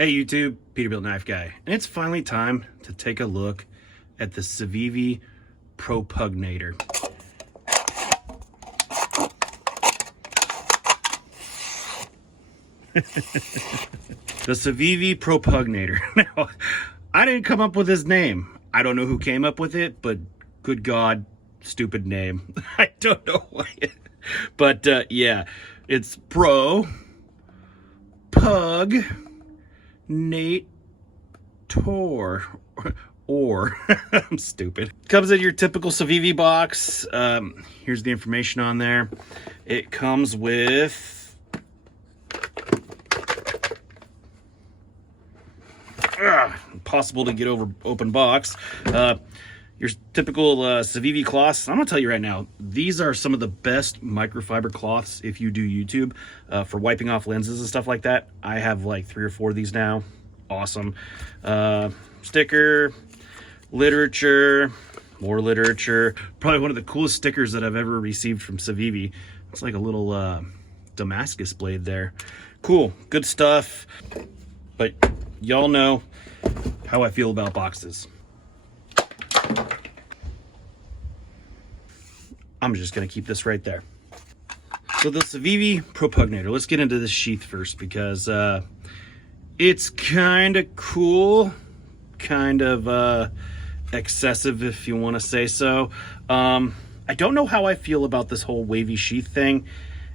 Hey YouTube, Peterbilt Knife Guy, and it's finally time to take a look at the CIVIVI Propugnator. The CIVIVI Propugnator. Now, I didn't come up with his name. I don't know who came up with it, but good God, stupid name. I don't know why. But yeah, it's Propugnator. I'm stupid. Comes in your typical CIVIVI box. Here's the information on there. It comes with impossible to get over open box. Your typical CIVIVI cloths. I'm gonna tell you right now, these are some of the best microfiber cloths if you do YouTube for wiping off lenses and stuff like that. I have like 3 or 4 of these now. Awesome. Sticker, literature, more literature. Probably one of the coolest stickers that I've ever received from CIVIVI. It's like a little Damascus blade there. Cool, good stuff. But y'all know how I feel about boxes. I'm just gonna keep this right there. So the CIVIVI Propugnator, let's get into this sheath first because it's kind of cool, kind of excessive if you want to say so. I don't know how I feel about this whole wavy sheath thing.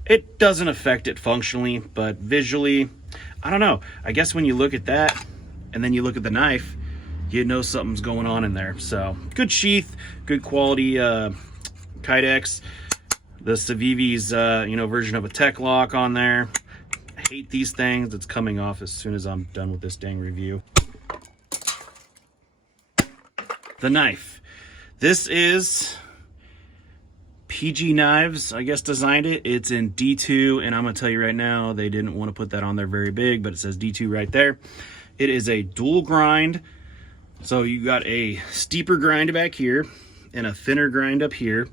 It doesn't affect it functionally, but visually, I don't know. I guess when you look at that and then you look at the knife, you know something's going on in there. So good sheath, good quality Kydex. The CIVIVI's version of a tech lock on there. I hate these things. It's coming off as soon as I'm done with this dang review. The knife. This is PG Knives, I guess, designed it. It's in D2, and I'm gonna tell you right now, they didn't want to put that on there very big, but it says D2 right there. It is a dual grind. So you got a steeper grind back here and a thinner grind up here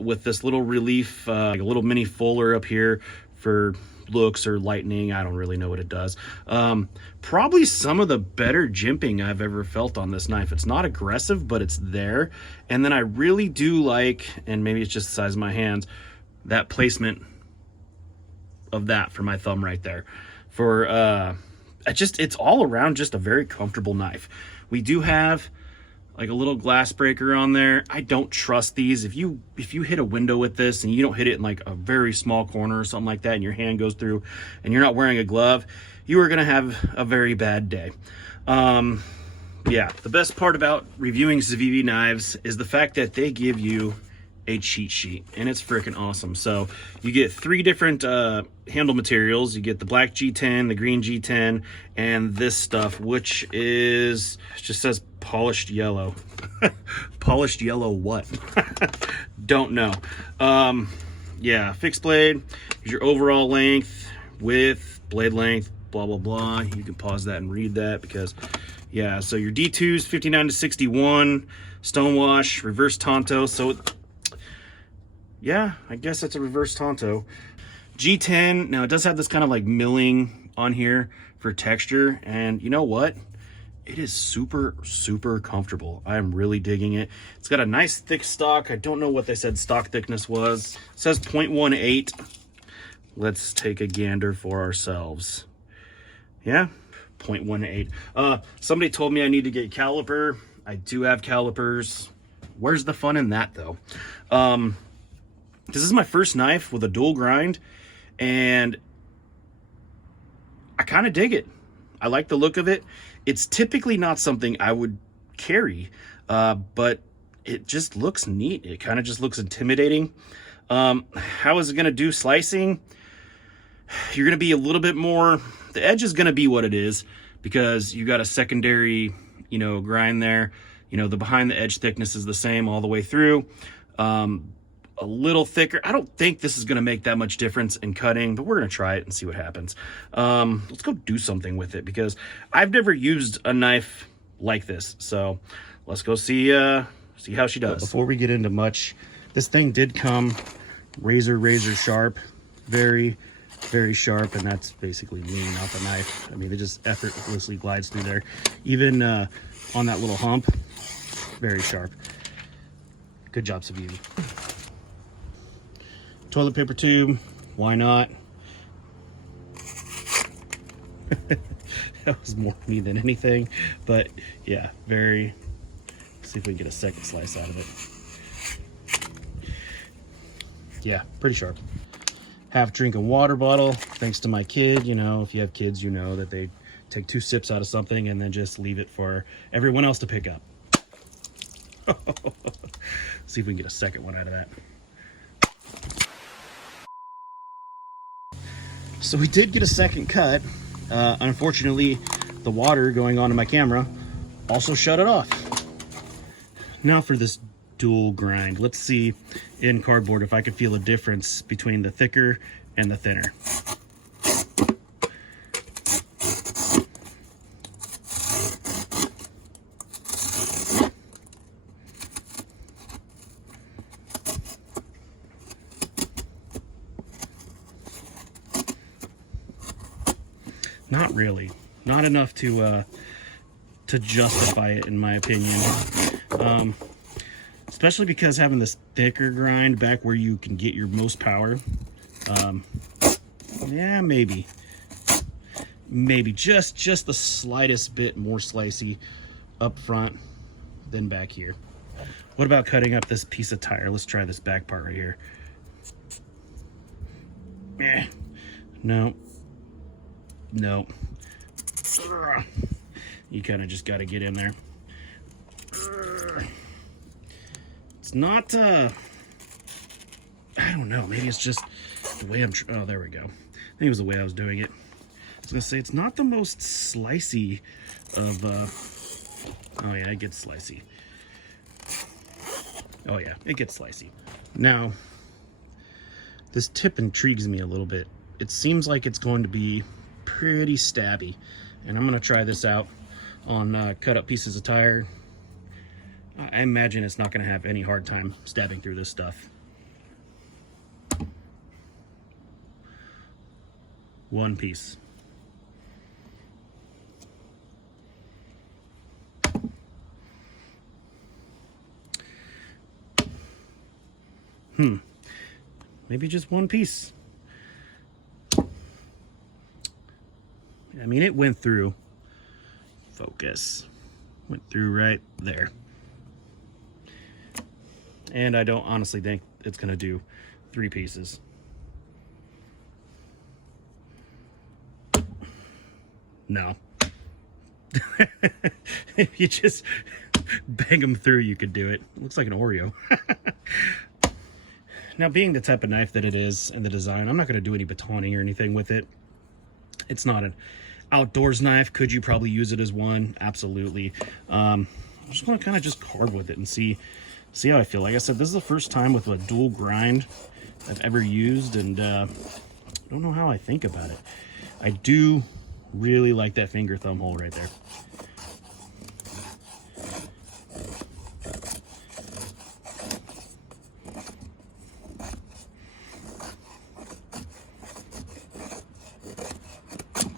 with this little relief, like a little mini fuller up here for looks or lightning. I don't really know what it does. Probably some of the better jimping I've ever felt on this knife. It's not aggressive, but it's there. And then I really do like, and maybe it's just the size of my hands, that placement of that for my thumb right there. For it's all around just a very comfortable knife. We do have like a little glass breaker on there. I don't trust these. If you hit a window with this and you don't hit it in like a very small corner or something like that and your hand goes through and you're not wearing a glove, you are gonna have a very bad day. Yeah, the best part about reviewing CIVIVI knives is the fact that they give you a cheat sheet, and it's freaking awesome. So you get 3 different handle materials. You get the black G10, the green G10, and this stuff, which is, it just says polished yellow. Polished yellow what? Don't know. Yeah, fixed blade. Here's your overall length, width, blade length, blah blah blah. You can pause that and read that because yeah, so your D2's 59 to 61, stonewash, reverse Tonto. So yeah, I guess it's a reverse Tonto. G10, now it does have this kind of like milling on here for texture, and you know what? It is super, super comfortable. I'm really digging it. It's got a nice thick stock. I don't know what they said stock thickness was. It says 0.18. Let's take a gander for ourselves. Yeah, 0.18. Somebody told me I need to get caliper. I do have calipers. Where's the fun in that though? This is my first knife with a dual grind, and I kind of dig it. I like the look of it. It's typically not something I would carry, but it just looks neat. It kind of just looks intimidating. How is it going to do slicing? You're going to be a little bit more, the edge is going to be what it is because you got a secondary, grind there. The behind the edge thickness is the same all the way through. A little thicker. I don't think this is going to make that much difference in cutting, but we're going to try it and see what happens. Let's go do something with it because I've never used a knife like this. So let's go see how she does. But before we get into much, this thing did come razor sharp, very very sharp, and that's basically leaning out the knife. I mean, it just effortlessly glides through there. Even on that little hump, very sharp. Good job, CIVIVI. Toilet paper tube, why not? That was more me than anything, but yeah, very. Let's see if we can get a second slice out of it. Yeah, pretty sharp. Half drinking water bottle, thanks to my kid. You know, if you have kids, you know that they take 2 sips out of something and then just leave it for everyone else to pick up. See if we can get a second one out of that. So we did get a second cut. Unfortunately, the water going onto my camera also shut it off. Now for this dual grind. Let's see in cardboard if I can feel a difference between the thicker and the thinner. Not really. Not enough to justify it, in my opinion. Especially because having this thicker grind back where you can get your most power. Yeah, maybe just the slightest bit more slicey up front than back here. What about cutting up this piece of tire? Let's try this back part right here. No. You kind of just got to get in there. It's not I don't know, maybe it's just the way I'm oh, there we go. I think it was the way I was doing it. I was gonna say it's not the most slicey of oh yeah, it gets slicey. Oh yeah, it gets slicey. Now this tip intrigues me a little bit. It seems like it's going to be pretty stabby, and I'm going to try this out on cut up pieces of tire. I imagine it's not going to have any hard time stabbing through this stuff. One piece. Maybe just one piece. I mean, it went through. Focus. Went through right there. And I don't honestly think it's going to do 3 pieces. No. If you just bang them through, you could do it. Looks like an Oreo. Now, being the type of knife that it is and the design, I'm not going to do any batoning or anything with it. It's not an outdoors knife. Could you probably use it as one? Absolutely. I'm just going to kind of just carve with it and see how I feel. Like I said, this is the first time with a dual grind I've ever used, and I don't know how I think about it. I do really like that finger thumb hole right there.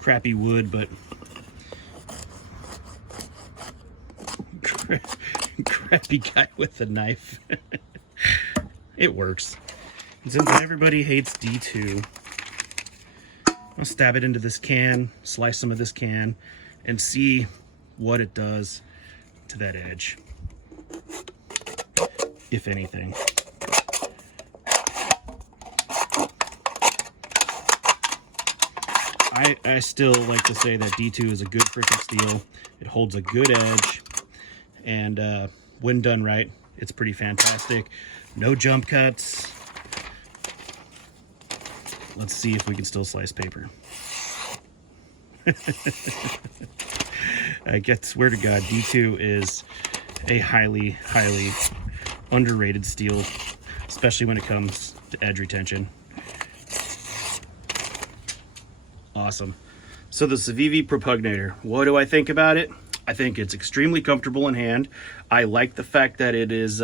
Crappy wood, but crappy guy with a knife. It works. And since everybody hates D2, I'll stab it into this can, slice some of this can, and see what it does to that edge, if anything. I still like to say that D2 is a good freaking steel. It holds a good edge, and when done right, it's pretty fantastic. No jump cuts. Let's see if we can still slice paper. I swear to God, D2 is a highly, highly underrated steel, especially when it comes to edge retention. Awesome. So the CIVIVI Propugnator, what do I think about it? I think it's extremely comfortable in hand. I like the fact that it is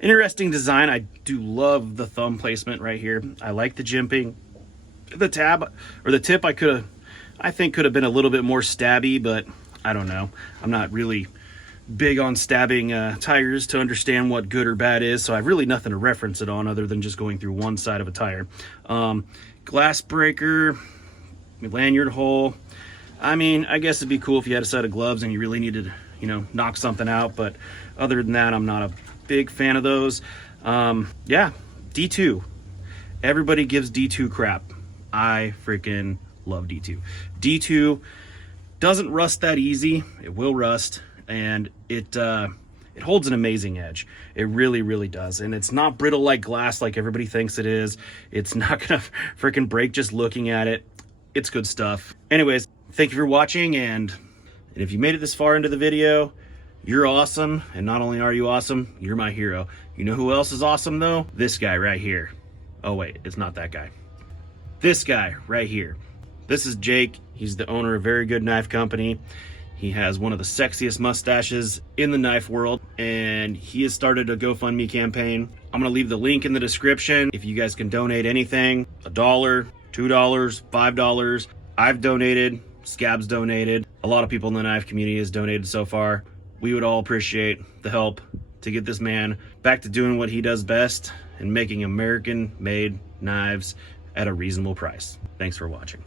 interesting design. I do love the thumb placement right here. I like the jimping. The tab or the tip I think could have been a little bit more stabby, but I don't know. I'm not really big on stabbing tires to understand what good or bad is, so I have really nothing to reference it on other than just going through one side of a tire. Glass breaker, lanyard hole. I mean, I guess it'd be cool if you had a set of gloves and you really needed to, you know, knock something out, but other than that, I'm not a big fan of those. Yeah, D2. Everybody gives D2 crap. I freaking love D2. D2 doesn't rust that easy. It will rust, and it holds an amazing edge. It really, really does. And it's not brittle like glass like everybody thinks it is. It's not gonna freaking break just looking at it. It's good stuff. Anyways, thank you for watching, and if you made it this far into the video, you're awesome. And not only are you awesome, you're my hero. You know who else is awesome though? This guy right here. Oh wait, it's not that guy. This guy right here. This is Jake. He's the owner of Very Good Knife Company. He has one of the sexiest mustaches in the knife world, and he has started a GoFundMe campaign. I'm gonna leave the link in the description. If you guys can donate anything, $1, $2, $5. I've donated, Scab's donated. A lot of people in the knife community has donated so far. We would all appreciate the help to get this man back to doing what he does best and making American-made knives at a reasonable price. Thanks for watching.